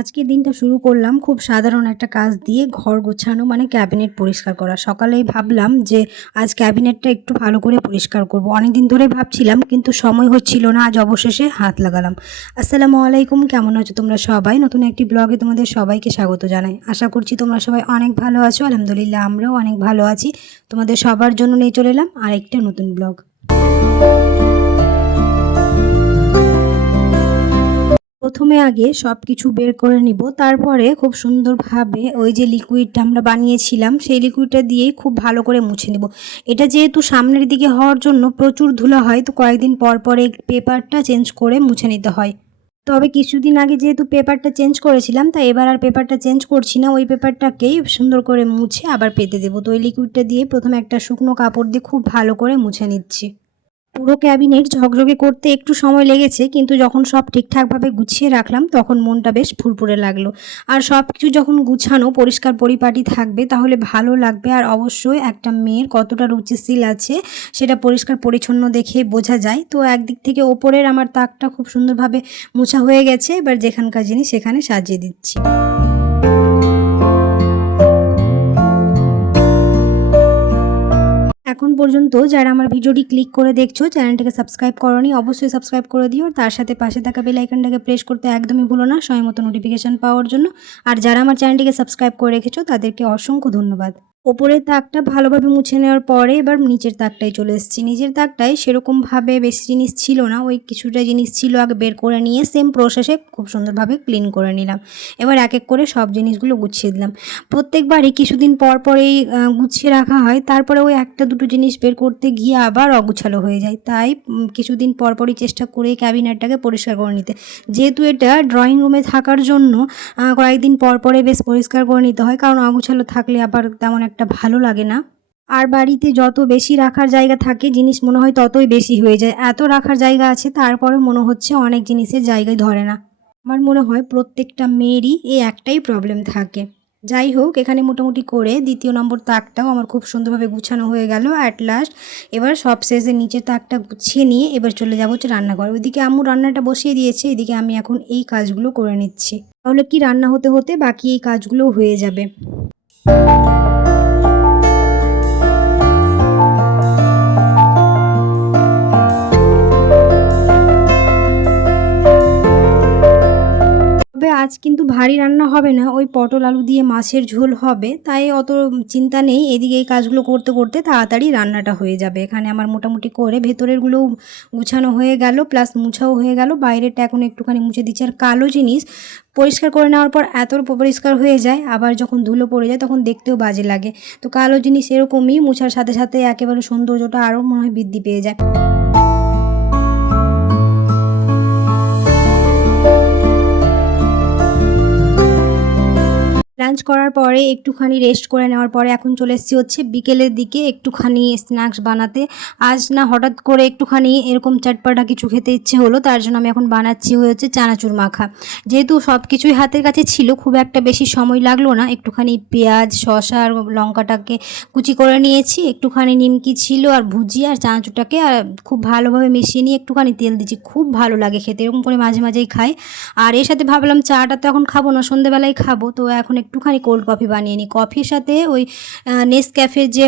আজকের দিনটা শুরু করলাম খুব সাধারণ একটা কাজ দিয়ে, ঘর গোছানো মানে ক্যাবিনেট পরিষ্কার করা। সকালেই ভাবলাম যে আজ ক্যাবিনেটটা একটু ভালো করে পরিষ্কার করব। অনেকদিন ধরে ভাবছিলাম কিন্তু সময় হচ্ছিল না, আজ অবশেষে হাত লাগালাম। আসসালামু আলাইকুম, কেমন আছো তোমরা সবাই? নতুন একটি ব্লগে তোমাদের সবাইকে স্বাগত জানাই। আশা করছি তোমরা সবাই অনেক ভালো আছো। আলহামদুলিল্লাহ আমরাও অনেক ভালো আছি। তোমাদের সবার জন্য নিয়ে চলে এলাম আরেকটা নতুন ব্লগ। প্রথমে আগে সব কিছু বের করে নিব, তারপরে খুব সুন্দরভাবে ওই যে লিকুইডটা আমরা বানিয়েছিলাম সেই লিকুইডটা দিয়েই খুব ভালো করে মুছে নেব। এটা যেহেতু সামনের দিকে হওয়ার জন্য প্রচুর ধুলো হয়, তো কয়েকদিন পর পর এই পেপারটা চেঞ্জ করে মুছে নিতে হয়। তবে কিছুদিন আগে যেহেতু পেপারটা চেঞ্জ করেছিলাম, তাই এবার আর পেপারটা চেঞ্জ করছি না, ওই পেপারটাকেই সুন্দর করে মুছে আবার পেতে দেবো। তো ওই লিকুইডটা দিয়ে প্রথমে একটা শুকনো কাপড় দিয়ে খুব ভালো করে মুছে নিচ্ছি। পুরো ক্যাবিনেট ঝকঝকে করতে একটু সময় লেগেছে, কিন্তু যখন সব ঠিকঠাকভাবে গুছিয়ে রাখলাম তখন মনটা বেশ ফুরফুরে লাগলো। আর সব কিছু যখন গুছানো পরিষ্কার পরিপাটি থাকবে তাহলে ভালো লাগবে। আর অবশ্যই একটা মেয়ের কতটা রুচিশীল আছে সেটা পরিষ্কার পরিচ্ছন্ন দেখে বোঝা যায়। তো একদিক থেকে ওপরের আমার তাকটা খুব সুন্দরভাবে মোছা হয়ে গেছে, এবার যেখানকার জিনিস সেখানে সাজিয়ে দিচ্ছি। এখন পর্যন্ত যারা আমার ভিডিওটি ক্লিক করে দেখছো, চ্যানেলটাকে সাবস্ক্রাইব করোনি, অবশ্যই সাবস্ক্রাইব করে দিও। আর তার সাথে পাশে থাকা বেল আইকনটাকে প্রেস করতে একদমই ভুলো না, সময়মতো নোটিফিকেশান পাওয়ার জন্য। আর যারা আমার চ্যানেলটিকে সাবস্ক্রাইব করে রেখেছো তাদেরকে অসংখ্য ধন্যবাদ। ওপরের তাকটা ভালোভাবে মুছে নেওয়ার পরে এবার নিচের তাকটায় চলে এসেছি। নিচের তাকটায় সেরকমভাবে বেশি জিনিস ছিল না, ওই কিছুটা জিনিস ছিল আগে বের করে নিয়ে সেম প্রসেসে খুব সুন্দরভাবে ক্লিন করে নিলাম। এবার এক এক করে সব জিনিসগুলো গুছিয়ে দিলাম। প্রত্যেকবারই কিছুদিন পর পরেই গুছিয়ে রাখা হয়, তারপরে ওই একটা দুটো জিনিস বের করতে গিয়ে আবার অগুছালো হয়ে যায়। তাই কিছুদিন পর পরই চেষ্টা করে ক্যাবিনেটটাকে পরিষ্কার করে নিতে। যেহেতু এটা ড্রয়িং রুমে থাকার জন্য কয়েকদিন পর পরে বেশ পরিষ্কার করে নিতে হয়, কারণ অগুছালো থাকলে আবার তেমন একটা ভালো লাগে না। আর বাড়িতে যত বেশি রাখার জায়গা থাকে জিনিস মনে হয় ততই বেশি হয়ে যায়। এত রাখার জায়গা আছে তারপরেও মনে হচ্ছে অনেক জিনিসের জায়গায় ধরে না। আমার মনে হয় প্রত্যেকটা মেয়েরই এই একটাই প্রবলেম থাকে। যাই হোক, এখানে মোটামুটি করে দ্বিতীয় নম্বর তাকটাও আমার খুব সুন্দরভাবে গুছানো হয়ে গেল অ্যাট লাস্ট। এবার সব শেষে নিচের তাকটা গুছিয়ে নিয়ে এবার চলে যাবো হচ্ছে রান্নাঘর। ওইদিকে আম্মু রান্নাটা বসিয়ে দিয়েছে, এদিকে আমি এখন এই কাজগুলো করে নিচ্ছি। তাহলে কি রান্না হতে হতে বাকি এই কাজগুলো হয়ে যাবে। তবে আজ কিন্তু ভারী রান্না হবে না, ওই পটল আলু দিয়ে মাছের ঝোল হবে, তাই অত চিন্তা নেই। এদিকে এই কাজগুলো করতে করতে তাড়াতাড়ি রান্নাটা হয়ে যাবে। এখানে আমার মোটামুটি করে ভেতরেরগুলোও গুছানো হয়ে গেল, প্লাস মুছাও হয়ে গেল। বাইরেরটা এখন একটুখানি মুছে দিচ্ছি। আর কালো জিনিস পরিষ্কার করে নেওয়ার পর এত পরিষ্কার হয়ে যায়, আবার যখন ধুলো পড়ে যায় তখন দেখতেও বাজে লাগে। তো কালো জিনিস এরকমই, মুছার সাথে সাথে একেবারে সৌন্দর্যটা আরও মনে হয় বৃদ্ধি পেয়ে যায়। লাঞ্চ করার পরে একটুখানি রেস্ট করে নেওয়ার পরে এখন চলে এসেছি হচ্ছে বিকেলের দিকে একটুখানি স্ন্যাক্স বানাতে। আজ না হঠাৎ করে একটুখানি এরকম চটপটা কিছু খেতে ইচ্ছে হলো, তার জন্য আমি এখন বানাচ্ছি হচ্ছে চানাচুর মাখা। যেহেতু সব কিছুই হাতের কাছে ছিল, খুব একটা বেশি সময় লাগলো না। একটুখানি পেঁয়াজ, শসা আর লঙ্কাটাকে কুচি করে নিয়েছি, একটুখানি নিমকি ছিল আর ভুজিয়া আর চানাচুরটাকে আর খুব ভালোভাবে মিশিয়ে নিয়ে একটুখানি তেল দিচ্ছি। খুব ভালো লাগে খেতে, এরকম করে মাঝে মাঝেই খাই। আর এর সাথে ভাবলাম চাটা তো এখন খাবো না, সন্ধ্যেবেলায় খাবো, তো এখন একটুখানি কোল্ড কফি বানিয়ে নিই। কফির সাথে ওই নেসক্যাফের যে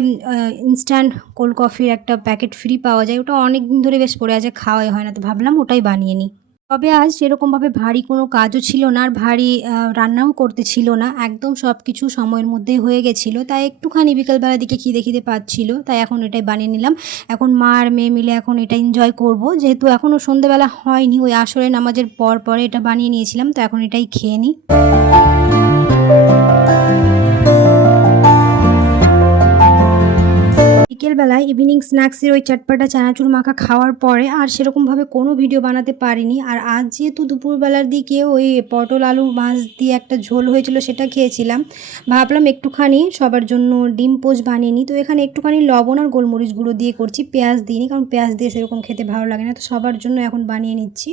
ইনস্ট্যান্ট কোল্ড কফির একটা প্যাকেট ফ্রি পাওয়া যায়, ওটা অনেক দিন ধরে বেশ পড়ে আছে, খাওয়াই হয় না, তো ভাবলাম ওটাই বানিয়ে নিই। তবে আজ সেরকমভাবে ভারী কোনো কাজও ছিল না, আর ভারী রান্নাও করতে ছিল না, একদম সব কিছু সময়ের মধ্যেই হয়ে গেছিলো। তাই একটুখানি বিকেলবেলার দিকে খিদে খিদে পাচ্ছিলো, তাই এখন এটাই বানিয়ে নিলাম। এখন মা আর মেয়ে মিলে এখন এটা এনজয় করব, যেহেতু এখনও সন্ধ্যেবেলা হয়নি, ওই আসরের নামাজের পর পরে এটা বানিয়ে নিয়েছিলাম, তো এখন এটাই খেয়ে নিই। বিকেলবেলায় ইভিনিং স্ন্যাক্সের ওই চটপটা চানাচুর মাখা খাওয়ার পরে আর সেরকমভাবে কোনো ভিডিও বানাতে পারিনি। আর আজ যেহেতু দুপুরবেলার দিকে ওই পটল আলু মাছ দিয়ে একটা ঝোল হয়েছিল সেটা খেয়েছিলাম, ভাবলাম একটুখানি সবার জন্য ডিম পোচ বানিয়ে নিই। তো এখানে একটুখানি লবণ আর গোলমরিচ গুঁড়ো দিয়ে করছি, পেঁয়াজ দিইনি, কারণ পেঁয়াজ দিয়ে সেরকম খেতে ভালো লাগে না, তো সবার জন্য এখন বানিয়ে নিচ্ছি।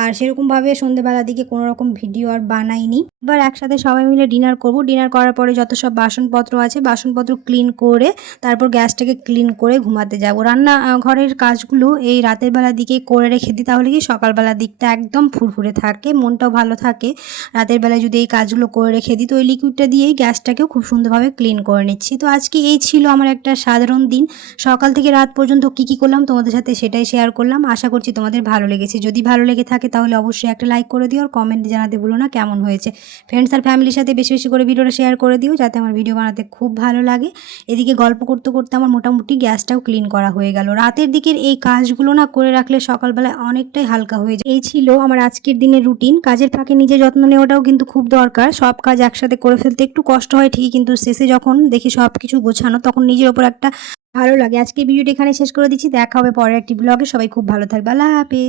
আর সেরকমভাবে সন্ধ্যেবেলার দিকে কোনো রকম ভিডিও আর বানাইনি। এবার একসাথে সবাই মিলে ডিনার করব। ডিনার করার পরে যত সব বাসনপত্র আছে বাসনপত্র ক্লিন করে তারপর গ্যাসটাকে ক্লিন করে ঘুমাতে যাব। রান্না ঘরের কাজগুলো এই রাতের বেলার দিকে করে রেখে দিই, তাহলে কি সকালবেলার দিকটা একদম ফুরফুরে থাকে, মনটাও ভালো থাকে। রাতের বেলায় যদি এই কাজগুলো করে রেখে দিই তো ওই লিকুইডটা দিয়েই গ্যাসটাকেও খুব সুন্দরভাবে ক্লিন করে নিচ্ছি। তো আজকে এই ছিল আমার একটা সাধারণ দিন। সকাল থেকে রাত পর্যন্ত কী করলাম তোমাদের সাথে সেটাই শেয়ার করলাম। আশা করছি তোমাদের ভালো লেগেছে। যদি ভালো লেগে থাকে তাহলে অবশ্যই একটা লাইক করে দিও আর কমেন্টে জানাতে ভুলো না কেমন হয়েছে। ফ্রেন্ডস আর ফ্যামিলির সাথে বেশি বেশি করে ভিডিওটা শেয়ার করে দিও, যাতে আমার ভিডিও বানাতে খুব ভালো লাগে। এদিকে গল্প করতে করতে আমার মোটামুটি গ্যাসটাও ক্লিন করা হয়ে গেল। রাতের দিকের এই কাজগুলো না করে রাখলে সকালবেলায় অনেকটাই হালকা হয়ে যায়। এই ছিল আমার আজকের দিনের রুটিন। কাজের ফাঁকে নিজের যত্ন নেওয়াটাও কিন্তু খুব দরকার। সব কাজ একসাথে করে ফেলতে একটু কষ্ট হয় ঠিকই, কিন্তু শেষে যখন দেখি সব কিছু গোছানো তখন নিজের ওপর একটা ভালো লাগে। আজকে ভিডিওটি এখানে শেষ করে দিচ্ছি। দেখা হবে পরের একটি ব্লগে। সবাই খুব ভালো থাকবে। আল্লাহ হাফেজ।